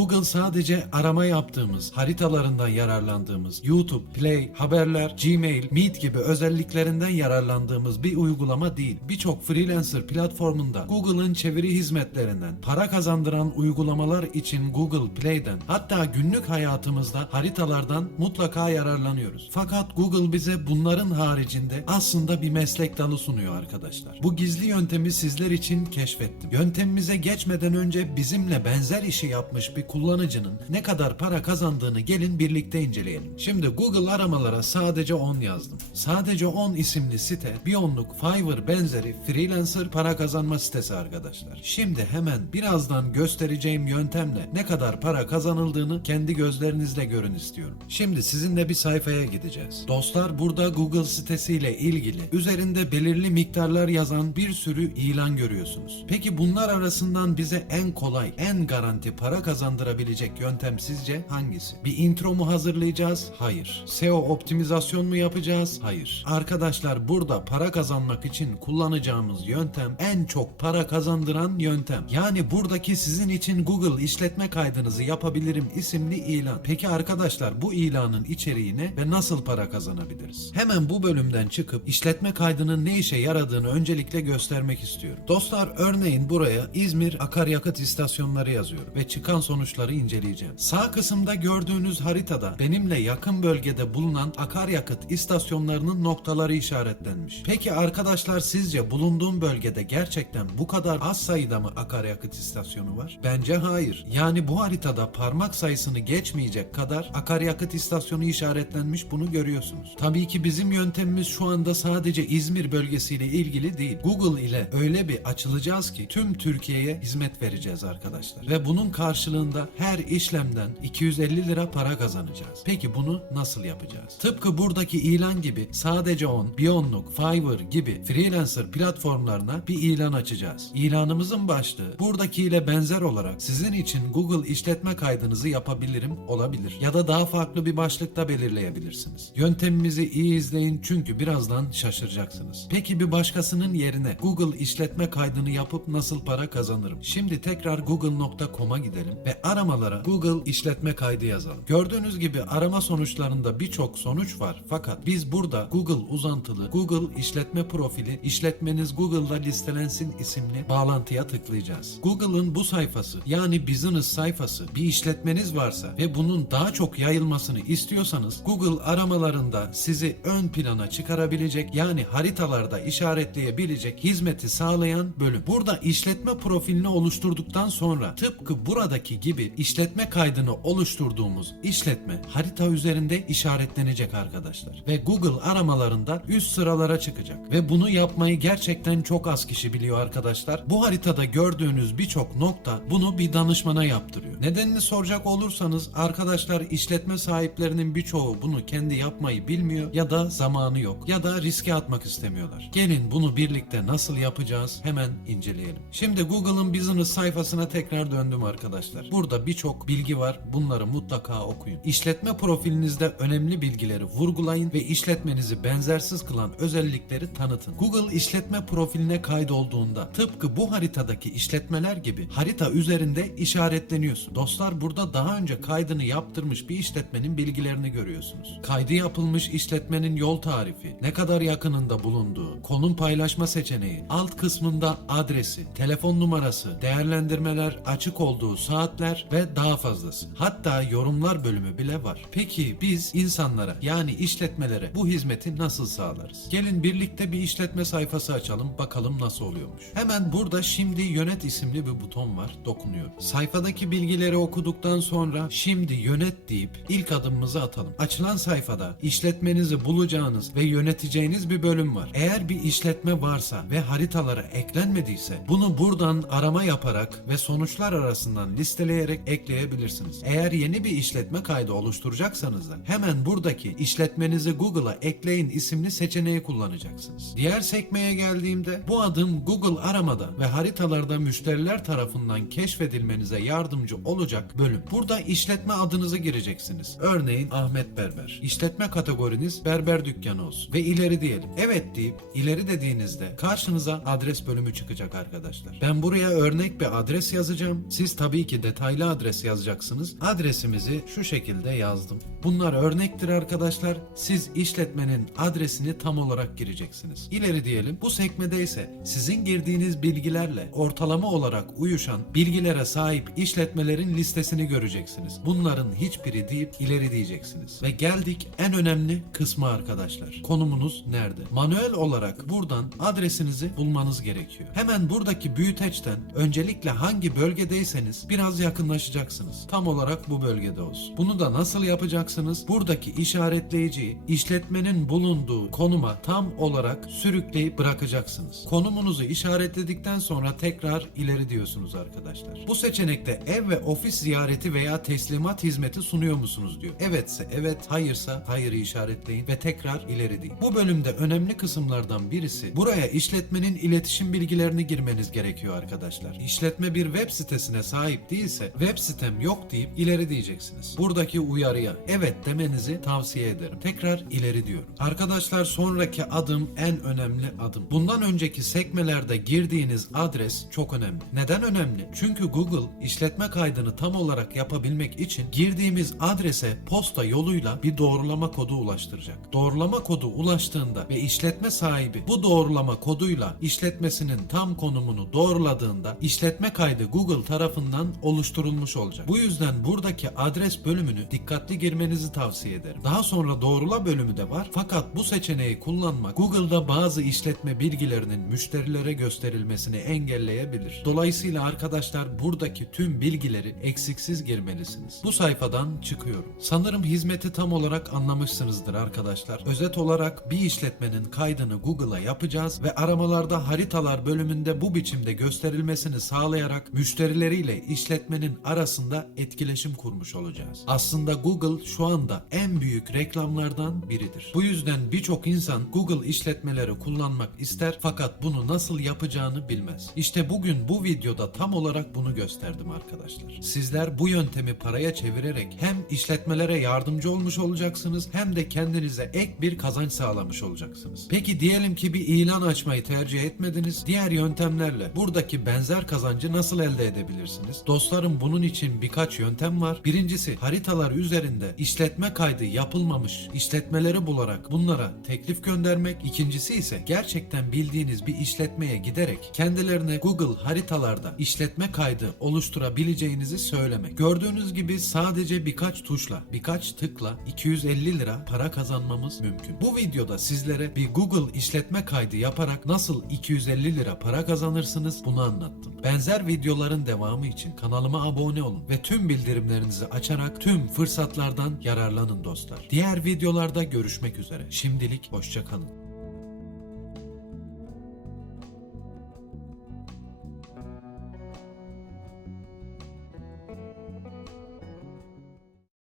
Google sadece arama yaptığımız, haritalarından yararlandığımız, YouTube, Play, haberler, Gmail, Meet gibi özelliklerinden yararlandığımız bir uygulama değil. Birçok freelancer platformunda Google'ın çeviri hizmetlerinden, para kazandıran uygulamalar için Google Play'den, hatta günlük hayatımızda haritalardan mutlaka yararlanıyoruz. Fakat Google bize bunların haricinde aslında bir meslek dalı sunuyor arkadaşlar. Bu gizli yöntemi sizler için keşfettim. Yöntemimize geçmeden önce bizimle benzer işi yapmış bir kullanıcının ne kadar para kazandığını gelin birlikte inceleyelim. Şimdi Google aramalara sadece 10 yazdım. Sadece 10 isimli site bir onluk Fiverr benzeri freelancer para kazanma sitesi arkadaşlar. Şimdi hemen birazdan göstereceğim yöntemle ne kadar para kazanıldığını kendi gözlerinizle görün istiyorum. Şimdi sizinle bir sayfaya gideceğiz. Dostlar burada Google sitesiyle ilgili üzerinde belirli miktarlar yazan bir sürü ilan görüyorsunuz. Peki bunlar arasından bize en kolay, en garanti para kazandırabilecek yöntem sizce hangisi? Bir intro mu hazırlayacağız? Hayır. SEO optimizasyon mu yapacağız? Hayır. Arkadaşlar burada para kazanmak için kullanacağımız yöntem en çok para kazandıran yöntem. Yani buradaki sizin için Google işletme kaydınızı yapabilirim isimli ilan. Peki arkadaşlar bu ilanın içeriği ne ve nasıl para kazanabiliriz? Hemen bu bölümden çıkıp işletme kaydının ne işe yaradığını öncelikle göstermek istiyorum. Dostlar örneğin buraya İzmir akaryakıt istasyonları yazıyorum ve çıkan sonuçları inceleyeceğim. Sağ kısımda gördüğünüz haritada benimle yakın bölgede bulunan akaryakıt istasyonlarının noktaları işaretlenmiş. Peki arkadaşlar sizce bulunduğum bölgede gerçekten bu kadar az sayıda mı akaryakıt istasyonu var? Bence hayır. Yani bu haritada parmak sayısını geçmeyecek kadar akaryakıt istasyonu işaretlenmiş bunu görüyorsunuz. Tabii ki bizim yöntemimiz şu anda sadece İzmir bölgesiyle ilgili değil. Google ile öyle bir açılacağız ki tüm Türkiye'ye hizmet vereceğiz arkadaşlar. Ve bunun karşılığında her işlemden 250 lira para kazanacağız. Peki bunu nasıl yapacağız? Tıpkı buradaki ilan gibi sadece on, Beyondluk, Fiverr gibi freelancer platformlarına bir ilan açacağız. İlanımızın başlığı buradakiyle benzer olarak sizin için Google işletme kaydınızı yapabilirim olabilir. Ya da daha farklı bir başlıkta belirleyebilirsiniz. Yöntemimizi iyi izleyin çünkü birazdan şaşıracaksınız. Peki bir başkasının yerine Google işletme kaydını yapıp nasıl para kazanırım? Şimdi tekrar google.com'a gidelim ve aramalara Google işletme kaydı yazalım. Gördüğünüz gibi arama sonuçlarında birçok sonuç var fakat biz burada Google uzantılı Google işletme profili işletmeniz Google'da listelensin isimli bağlantıya tıklayacağız. Google'ın bu sayfası yani business sayfası bir işletmeniz varsa ve bunun daha çok yayılmasını istiyorsanız Google aramalarında sizi ön plana çıkarabilecek yani haritalarda işaretleyebilecek hizmeti sağlayan bölüm. Burada işletme profilini oluşturduktan sonra tıpkı buradaki gibi işletme kaydını oluşturduğumuz işletme harita üzerinde işaretlenecek arkadaşlar. Ve Google aramalarında üst sıralara çıkacak. Ve bunu yapmayı gerçekten çok az kişi biliyor arkadaşlar. Bu haritada gördüğünüz birçok nokta bunu bir danışmana yaptırıyor. Nedenini soracak olursanız arkadaşlar işletme sahiplerinin birçoğu bunu kendi yapmayı bilmiyor ya da zamanı yok ya da riske atmak istemiyorlar. Gelin bunu birlikte nasıl yapacağız hemen inceleyelim. Şimdi Google'ın business sayfasına tekrar döndüm arkadaşlar. Burada birçok bilgi var. Bunları mutlaka okuyun. İşletme profilinizde önemli bilgileri vurgulayın ve işletmenizi benzersiz kılan özellikleri tanıtın. Google işletme profiline kaydolduğunda tıpkı bu haritadaki işletmeler gibi harita üzerinde işaretleniyorsun. Dostlar burada daha önce kaydını yaptırmış bir işletmenin bilgilerini görüyorsunuz. Kaydı yapılmış işletmenin yol tarifi, ne kadar yakınında bulunduğu, konum paylaşma seçeneği, alt kısmında adresi, telefon numarası, değerlendirmeler, açık olduğu saatler ve daha fazlası. Hatta yorumlar bölümü bile var. Peki biz insanlara yani işletmelere bu hizmeti nasıl sağlarız? Gelin birlikte bir işletme sayfası açalım bakalım nasıl oluyormuş. Hemen burada şimdi yönet isimli bir buton var. Dokunuyorum. Sayfadaki bilgileri okuduktan sonra şimdi yönet deyip ilk adımımızı atalım. Açılan sayfada işletmenizi bulacağınız ve yöneteceğiniz bir bölüm var. Eğer bir işletme varsa ve haritalara eklenmediyse bunu buradan arama yaparak ve sonuçlar arasından listeleyerek ekleyebilirsiniz. Eğer yeni bir işletme kaydı oluşturacaksanız da hemen buradaki işletmenizi Google'a ekleyin isimli seçeneği kullanacaksınız. Diğer sekmeye geldiğimde bu adım Google aramada ve haritalarda müşteriler tarafından keşfedilmenize yardımcı olacak bölüm. Burada işletme adınızı gireceksiniz. Örneğin Ahmet Berber. İşletme kategoriniz berber dükkanı olsun ve ileri diyelim. Evet deyip ileri dediğinizde karşınıza adres bölümü çıkacak arkadaşlar. Ben buraya örnek bir adres yazacağım. Siz tabii ki detay detaylı adres yazacaksınız. Adresimizi şu şekilde yazdım. Bunlar örnektir arkadaşlar. Siz işletmenin adresini tam olarak gireceksiniz. İleri diyelim. Bu sekmede ise sizin girdiğiniz bilgilerle ortalama olarak uyuşan bilgilere sahip işletmelerin listesini göreceksiniz. Bunların hiçbiri deyip ileri diyeceksiniz. Ve geldik en önemli kısmı arkadaşlar. Konumunuz nerede? Manuel olarak buradan adresinizi bulmanız gerekiyor. Hemen buradaki büyüteçten öncelikle hangi bölgedeyseniz biraz yakınlaşacaksınız. Tam olarak bu bölgede olsun. Bunu da nasıl yapacaksınız? Buradaki işaretleyiciyi işletmenin bulunduğu konuma tam olarak sürükleyip bırakacaksınız. Konumunuzu işaretledikten sonra tekrar ileri diyorsunuz arkadaşlar. Bu seçenekte ev ve ofis ziyareti veya teslimat hizmeti sunuyor musunuz diyor. Evetse evet, hayırsa hayırı işaretleyin ve tekrar ileri deyin. Bu bölümde önemli kısımlardan birisi buraya işletmenin iletişim bilgilerini girmeniz gerekiyor arkadaşlar. İşletme bir web sitesine sahip değilse web sitem yok deyip ileri diyeceksiniz. Buradaki uyarıya evet demenizi tavsiye ederim. Tekrar ileri diyorum. Arkadaşlar sonraki adım en önemli adım. Bundan önceki sekmelerde girdiğiniz adres çok önemli. Neden önemli? Çünkü Google işletme kaydını tam olarak yapabilmek için girdiğimiz adrese posta yoluyla bir doğrulama kodu ulaştıracak. Doğrulama kodu ulaştığında ve işletme sahibi bu doğrulama koduyla işletmesinin tam konumunu doğruladığında işletme kaydı Google tarafından oluşturulmuş olacak. Bu yüzden buradaki adres bölümünü dikkatli girmenizi tavsiye ederim. Daha sonra doğrula bölümü de var. Fakat bu seçeneği kullanmak Google'da bazı işletme bilgilerinin müşterilere gösterilmesini engelleyebilir. Dolayısıyla arkadaşlar buradaki tüm bilgileri eksiksiz girmelisiniz. Bu sayfadan çıkıyorum. Sanırım hizmeti tam olarak anlamışsınızdır arkadaşlar. Özet olarak bir işletmenin kaydını Google'a yapacağız ve aramalarda haritalar bölümünde bu biçimde gösterilmesini sağlayarak müşterileriyle işletmenin arasında etkileşim kurmuş olacağız. Aslında Google şu anda en büyük reklamlardan biridir. Bu yüzden birçok insan Google işletmeleri kullanmak ister fakat bunu nasıl yapacağını bilmez. İşte bugün bu videoda tam olarak bunu gösterdim arkadaşlar. Sizler bu yöntemi paraya çevirerek hem işletmelere yardımcı olmuş olacaksınız hem de kendinize ek bir kazanç sağlamış olacaksınız. Peki diyelim ki bir ilan açmayı tercih etmediniz. Diğer yöntemlerle buradaki benzer kazancı nasıl elde edebilirsiniz? Dostlarım bunun için birkaç yöntem var. Birincisi haritalar üzerinde işletme kaydı yapılmamış işletmeleri bularak bunlara teklif göndermek. İkincisi ise gerçekten bildiğiniz bir işletmeye giderek kendilerine Google haritalarda işletme kaydı oluşturabileceğinizi söylemek. Gördüğünüz gibi sadece birkaç tuşla, birkaç tıkla 250 lira para kazanmamız mümkün. Bu videoda sizlere bir Google işletme kaydı yaparak nasıl 250 lira para kazanırsınız bunu anlattım. Benzer videoların devamı için abone olun ve tüm bildirimlerinizi açarak tüm fırsatlardan yararlanın dostlar. Diğer videolarda görüşmek üzere. Şimdilik hoşçakalın.